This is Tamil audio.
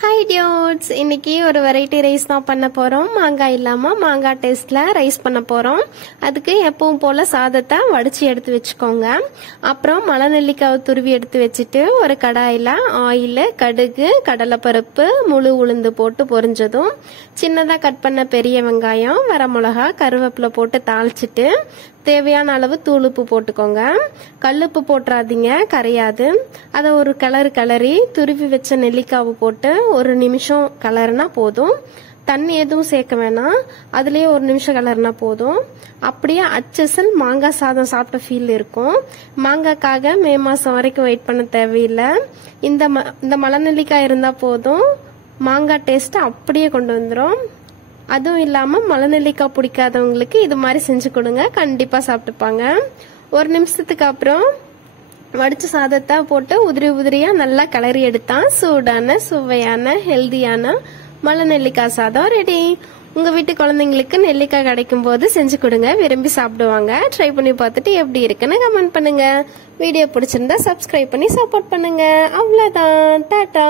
ஹாய் டியூட்ஸ், இன்னைக்கு ஒரு வெரைட்டி ரைஸ் தான் பண்ண போகிறோம். மாங்காய் இல்லாமல் மாங்காய் டேஸ்ட்டில் ரைஸ் பண்ண போகிறோம். அதுக்கு எப்பவும் போல் சாதத்தை வடித்து எடுத்து வச்சுக்கோங்க. அப்புறம் மலை நெல்லிக்காவை துருவி எடுத்து வச்சுட்டு ஒரு கடாயில் ஆயில், கடுகு, கடலைப்பருப்பு, முழு உளுந்து போட்டு பொரிஞ்சதும் சின்னதாக கட் பண்ண பெரிய வெங்காயம், வரமிளகா, கருவேப்பிலை போட்டு தாளிச்சிட்டு தேவையான அளவு தூளுப்பு போட்டுக்கோங்க. கல்லுப்பு போட்டுறாதீங்க, கரையாது. அதை ஒரு கிளறி துருவி வச்ச நெல்லிக்காவை போட்டு ஒரு நிமிஷம் கிளறுனா போதும். தண்ணி எதுவும் சேர்க்க வேணாம், அதுலேயே ஒரு நிமிஷம் கிளறுனா போதும். அப்படியே அச்சசல் மாங்காய் சாதம் சாப்பிட்ட ஃபீல் இருக்கும். மாங்காய்க்காக மே மாதம் வரைக்கும் வெயிட் பண்ண தேவையில்லை. இந்த மலை நெல்லிக்காய் இருந்தால் போதும், மாங்காய் டேஸ்ட்டை அப்படியே கொண்டு வந்துடும். அதுவும் இல்லாமல் மலை நெல்லிக்காய் பிடிக்காதவங்களுக்கு இது மாதிரி செஞ்சு கொடுங்க, கண்டிப்பாக சாப்பிட்டுப்பாங்க. ஒரு நிமிஷத்துக்கு அப்புறம் வடிச்ச சாதத்தை போட்டு உதிரியாக நல்லா கிளறி எடுத்தா சூடான சுவையான ஹெல்தியான மலை நெல்லிக்காய் சாதம் ரெடி. உங்கள் வீட்டு குழந்தைங்களுக்கு நெல்லிக்காய் கிடைக்கும் போது செஞ்சு கொடுங்க, விரும்பி சாப்பிடுவாங்க. ட்ரை பண்ணி பார்த்துட்டு எப்படி இருக்குன்னு கமெண்ட் பண்ணுங்க. வீடியோ பிடிச்சிருந்தா சப்ஸ்கிரைப் பண்ணி சப்போர்ட் பண்ணுங்க. அவ்வளோதான், டாடா.